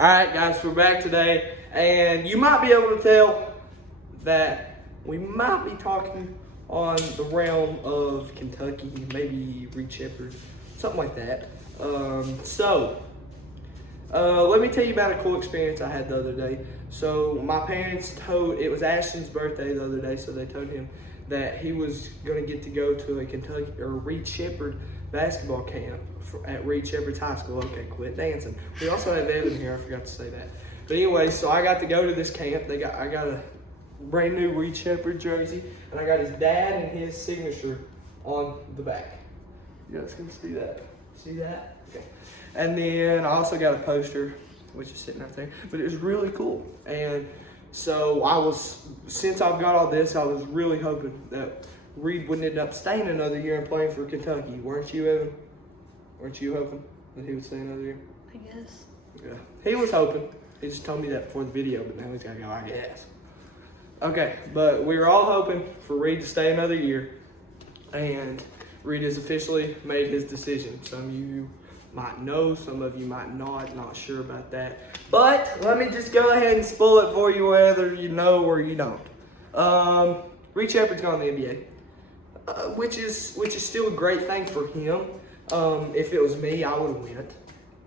Alright guys, we're back today, and you might be able to tell that we might be talking on the realm of Kentucky, maybe Reed Sheppard, something like that. Let me tell you about a cool experience I had the other day. So my parents it was Ashton's birthday the other day, so they told him that he was going to get to go to a Kentucky or Reed Sheppard basketball camp at Reed Sheppard's High School. Okay, quit dancing. We also have Evan here, I forgot to say that. But anyway, so I got to go to this camp. I got a brand new Reed Sheppard jersey, and I got his dad and his signature on the back. You guys can see that? See that? Okay. And then I also got a poster, which is sitting right there, but it was really cool. And so since I've got all this, I was really hoping that Reed wouldn't end up staying another year and playing for Kentucky. Weren't you, Evan? Weren't you hoping that he would stay another year? I guess. Yeah, he was hoping. He just told me that before the video, but now he's got to go, I guess. Okay, but we were all hoping for Reed to stay another year, and Reed has officially made his decision. Some of you might know, some of you might not sure about that. But let me just go ahead and spoil it for you, whether you know or you don't. Reed Sheppard's gone to the NBA, which is still a great thing for him. If it was me, I would have went,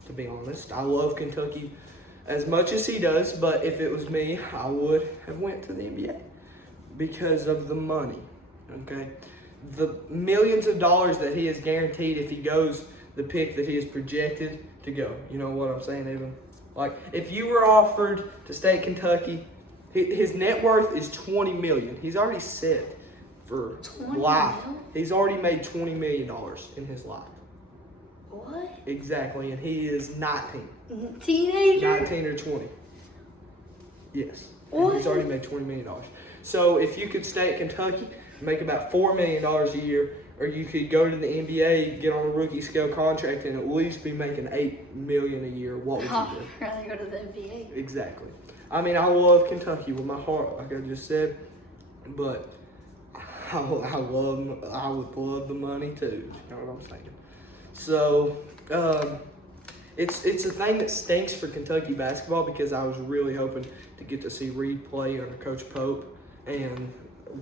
to be honest. I love Kentucky as much as he does, but if it was me, I would have went to the NBA because of the money, okay? The millions of dollars that he is guaranteed if he goes the pick that he is projected to go. You know what I'm saying, Evan? Like, if you were offered to stay at Kentucky, his net worth is $20 million. He's already set for life. He's already made $20 million in his life. What? Exactly, and he is 19. Teenager? 19 or 20. Yes. What? And he's already made $20 million. So if you could stay at Kentucky, make about $4 million a year, or you could go to the NBA, get on a rookie scale contract, and at least be making $8 million a year, what would you do? I'd rather go to the NBA. Exactly. I mean, I love Kentucky with my heart, like I just said, but I would love the money too. You know what I'm saying? So, it's a thing that stinks for Kentucky basketball because I was really hoping to get to see Reed play under Coach Pope and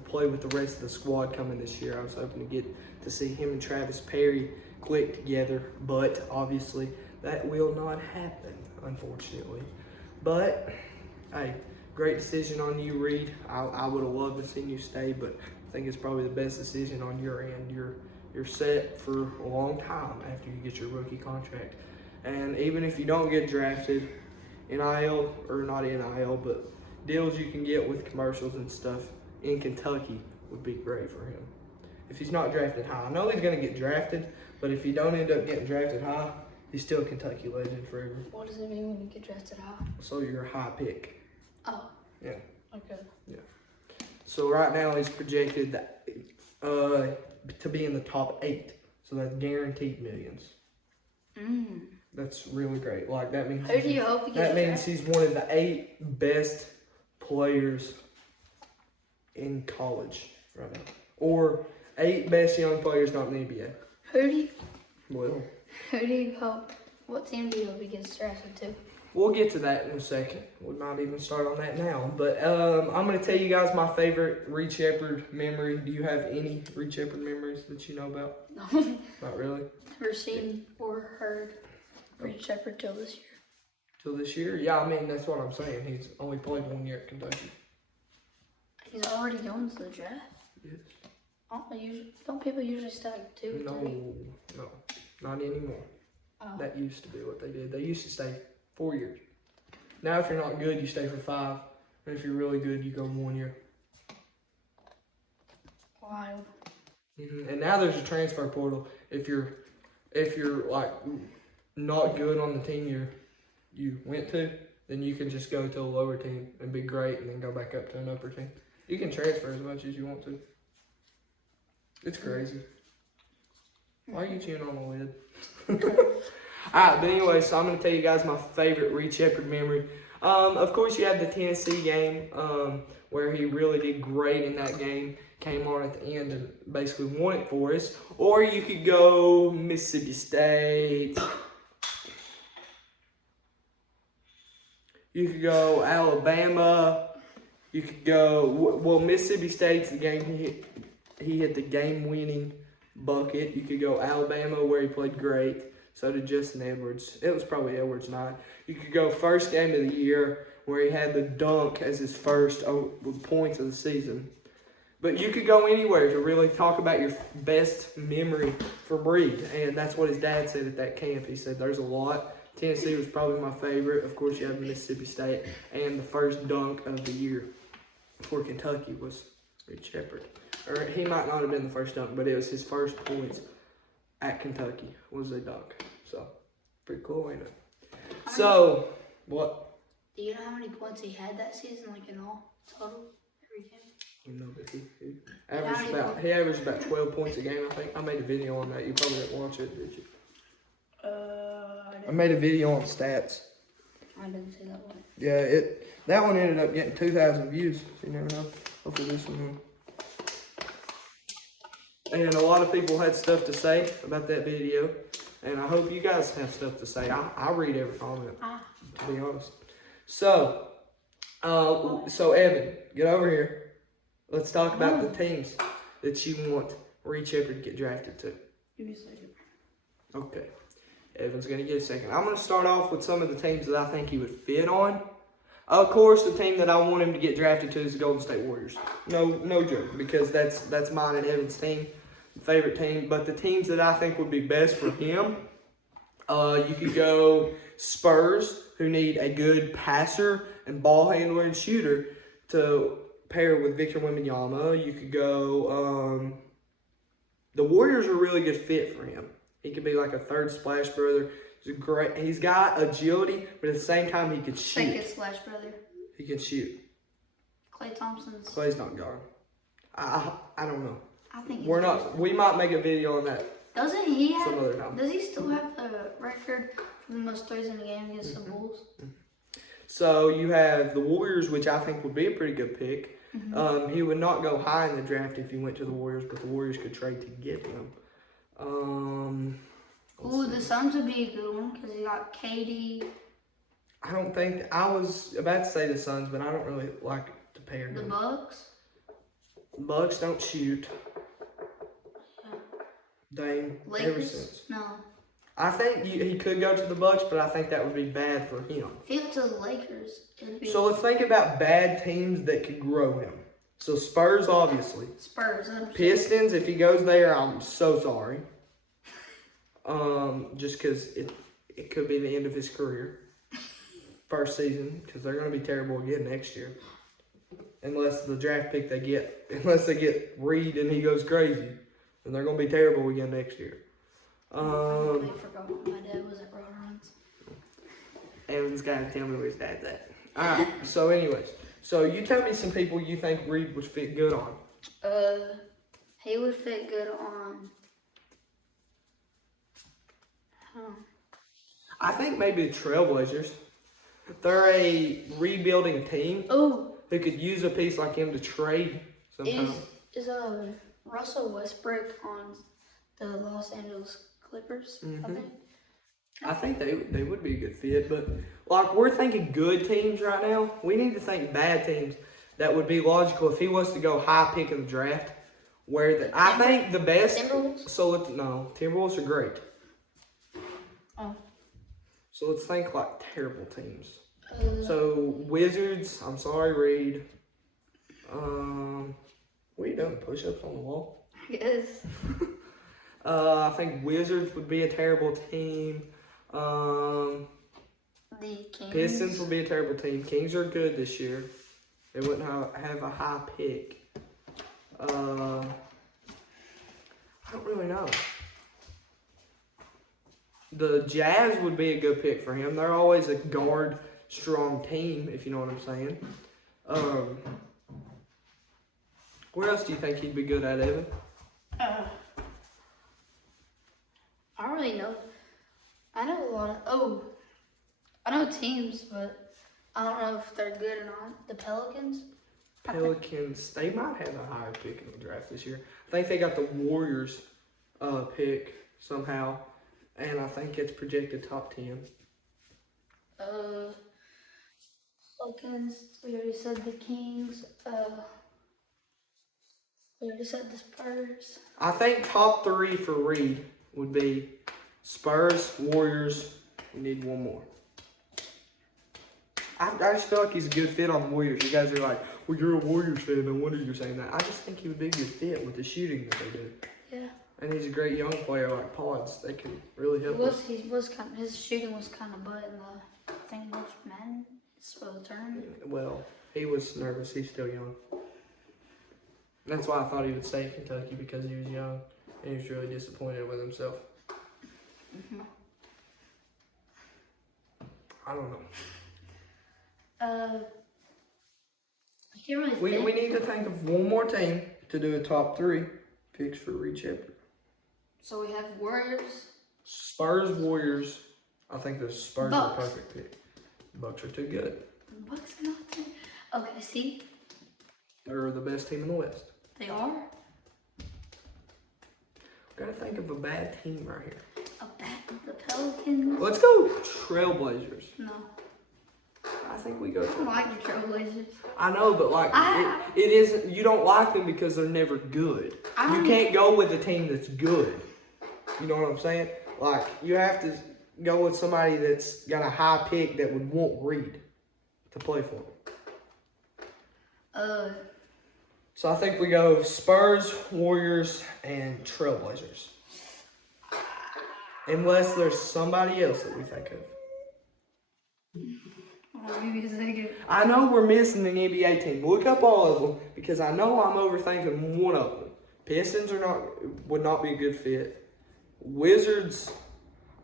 play with the rest of the squad coming this year. I was hoping to get to see him and Travis Perry click together, but obviously that will not happen, unfortunately. But hey, great decision on you, Reed. I would have loved to see you stay, but I think it's probably the best decision on your end. You're set for a long time after you get your rookie contract. And even if you don't get drafted, NIL, or not NIL, but deals you can get with commercials and stuff in Kentucky would be great for him. If he's not drafted high. I know he's going to get drafted, but if he don't end up getting drafted high, he's still a Kentucky legend forever. What does it mean when you get drafted high? So you're a high pick. Oh. Yeah. Okay. Yeah. So right now he's projected to be in the top 8. So that's guaranteed millions. That's really great. Like that means Who do you hope he gets that means he's one of the 8 best players in college right now, or 8 best young players not in the NBA. Who do you hope? What team do you hope he gets drafted to? We'll get to that in a second. We'll not even start on that now. But I'm going to tell you guys my favorite Reed Sheppard memory. Do you have any Reed Sheppard memories that you know about? No. Not really? Never seen or heard Reed Sheppard till this year. Till this year? Yeah, I mean, that's what I'm saying. He's only played 1 year at Kentucky. He's already going to the draft? Yes. Don't people usually stay like 2 or 3? No, not anymore. Oh. That used to be what they did. They used to stay 4 years. Now, if you're not good, you stay for 5. And if you're really good, you go 1 year. Wild. And now there's a transfer portal. If you're like not good on the team you went to, then you can just go to a lower team and be great, and then go back up to an upper team. You can transfer as much as you want to. It's crazy. Why are you chewing on the lid? Alright, but anyway, so I'm going to tell you guys my favorite Reed Sheppard memory. Of course, you had the Tennessee game where he really did great in that game. Came on at the end and basically won it for us. Or you could go Mississippi State. You could go Alabama. You could go, well, Mississippi State's the game he hit the game-winning bucket. You could go Alabama, where he played great. So did Justin Edwards. It was probably Edwards' night. You could go first game of the year, where he had the dunk as his first points of the season. But you could go anywhere to really talk about your best memory from Reed. And that's what his dad said at that camp. He said there's a lot. Tennessee was probably my favorite. Of course, you have Mississippi State. And the first dunk of the year for Kentucky was Reed Sheppard. Or he might not have been the first dunk, but it was his first points at Kentucky was a dunk. So, pretty cool, ain't it? So, what? Do you know how many points he had that season, like in all total, every game? No, but he averaged about 12 points a game, I think. I made a video on that. You probably didn't watch it, did you? I made a video on stats. I didn't see that one. Yeah, that one ended up getting 2,000 views. You never know. Hopefully this one will. And a lot of people had stuff to say about that video. And I hope you guys have stuff to say. I read every comment, to be honest. So Evan, get over here. Let's talk about the teams that you want Reed Sheppard to get drafted to. Give me a second. Okay. Evan's going to get a second. I'm going to start off with some of the teams that I think he would fit on. Of course, the team that I want him to get drafted to is the Golden State Warriors. No joke, because that's mine and Evan's team, favorite team. But the teams that I think would be best for him, you could go Spurs, who need a good passer and ball handler and shooter to pair with Victor Wembanyama. You could go. The Warriors are a really good fit for him. He could be like a third Splash Brother. He's great. He's got agility, but at the same time, he could shoot. Second Splash Brother. He can shoot. Klay Thompson's. Clay's not gone. I don't know. I think We're not. We might make a video on that Doesn't he have? some other time. Does he still have the record for the most threes in a game against the Bulls? So you have the Warriors, which I think would be a pretty good pick. He would not go high in the draft if he went to the Warriors, but the Warriors could trade to get him. Ooh, the Suns would be a good one because you got KD. I don't think I was about to say the Suns, but I don't really like to pair The them. Bucks. Bucks don't shoot. Yeah. Dame. Ever Lakers. since. No. I think he could go to the Bucks, but I think that would be bad for him. If he went to the Lakers, it'd be So let's think about bad teams that could grow him. So Spurs, obviously. Spurs. 100%. Pistons, if he goes there, I'm so sorry. Just because it could be the end of his career. First season, because they're going to be terrible again next year. Unless the draft pick they get Reed and he goes crazy. And they're going to be terrible again next year. I forgot my dad was at Rhode Island. Evan's got to tell me where his dad's at. Alright, so anyways. So you tell me some people you think Reed would fit good on. He would fit good on. I think maybe the Trailblazers. They're a rebuilding team Oh, who could use a piece like him to trade sometime. is Russell Westbrook on the Los Angeles Clippers? I I think they would be a good fit, but like we're thinking good teams right now. We need to think bad teams that would be logical if he was to go high pick in the draft. I think the best. Timberwolves? So Timberwolves are great. Oh. So let's think like terrible teams. So Wizards, I'm sorry, Reed. What are you doing? Push-ups on the wall? Yes. I think Wizards would be a terrible team. The Kings. Pistons would be a terrible team. Kings are good this year. They wouldn't have a high pick. I don't really know. The Jazz would be a good pick for him. They're always a guard strong team, if you know what I'm saying. Where else do you think he'd be good at, Evan? I don't really know. I know a lot of. I know teams, but I don't know if they're good or not. The Pelicans. Pelicans, they might have a higher pick in the draft this year. I think they got the Warriors pick somehow, and I think it's projected top 10. Pelicans. We already said the Kings. We already said the Spurs. I think top 3 for Reed would be Spurs, Warriors. We need one more. I just feel like he's a good fit on the Warriors. You guys are like, well, you're a Warriors fan. No wonder you're saying that. I just think he would be a good fit with the shooting that they do. Yeah. And he's a great young player like Pods. They can really help us. His shooting was kind of butt in the thing most men for the tournament. Well, he was nervous. He's still young. That's why I thought he would stay in Kentucky, because he was young and he was really disappointed with himself. I don't know. I can't really think. We need to think of one more team to do a top 3 picks for Reed Shepherd. So we have Warriors. Spurs, Warriors. I think the Spurs are a Bucks. perfect pick. Bucks are too good. The Bucks are not there. Okay, see, They're the best team in the West. they are Gotta think of a bad team right here. the Pelicans. Let's go Trailblazers. No, I think we go. I don't like the Trailblazers. I know, but like it isn't. You don't like them because they're never good. You can't go with a team that's good. You know what I'm saying? Like you have to go with somebody that's got a high pick that would want Reed to play for them. So I think we go Spurs, Warriors, and Trailblazers. Unless there's somebody else that we think of. I'll give you a second. I know we're missing an NBA team. Look up all of them because I know I'm overthinking one of them. Pistons would not be a good fit. Wizards,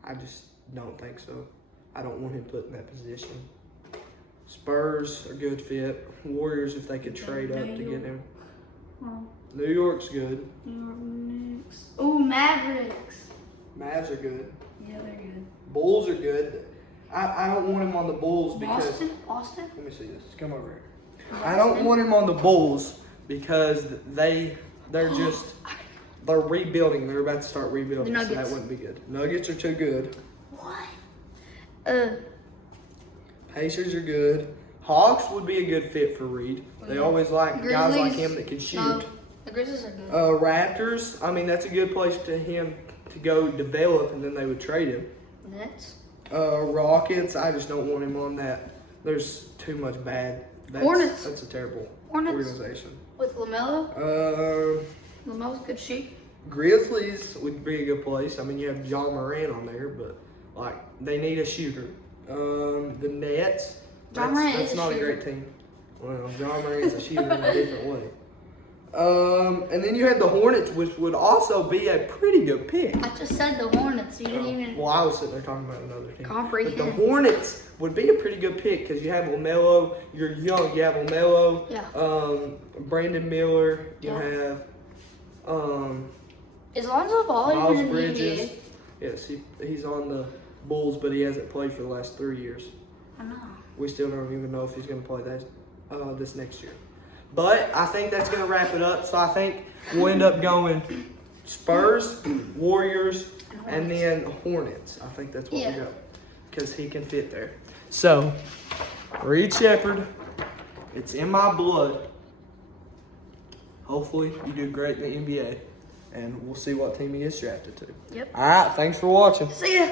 I just don't think so. I don't want him put in that position. Spurs are good fit. Warriors, if they could trade up to get him. New York's good. New York Knicks. Oh, Mavericks. Mavs are good. Yeah, they're good. Bulls are good. I don't want him on the Bulls because... Boston? Let me see this. Come over here. Boston? I don't want him on the Bulls because they're rebuilding. They're about to start rebuilding, The so that Nuggets. wouldn't be good. Nuggets are too good. What? Pacers are good. Hawks would be a good fit for Reed. They always like guys like him that can shoot. No, the Grizzlies are good. Raptors, I mean, that's a good place to him to go develop, and then they would trade him. Nets? Rockets, I just don't want him on that. There's too much bad. Hornets. That's a terrible Hornets. organization. With LaMelo? LaMelo's good shoot. Grizzlies would be a good place. I mean, you have John Moran on there, but like they need a shooter. The Nets. John Moran That's is a not a shooter. great team. Well, John Moran's a shooter in a different way. And then you had the Hornets, which would also be a pretty good pick. I just said the Hornets. You didn't even Well, I was sitting there talking about another team. comprehend. But the Hornets would be a pretty good pick because you have LaMelo. You're young. You have LaMelo. Yeah. Brandon Miller. You Yeah. have Is Lonzo Ball Miles even in the Bridges. NBA? Yes, he's on the Bulls, but he hasn't played for the last 3 years. I know. We still don't even know if he's going to play this next year. But I think that's going to wrap it up. So I think we'll end up going Spurs, Warriors, and then Hornets. I think that's what we go. Because he can fit there. So, Reed Shepherd, it's in my blood. Hopefully you do great in the NBA. And we'll see what team he gets drafted to. Yep. All right, thanks for watching. See ya.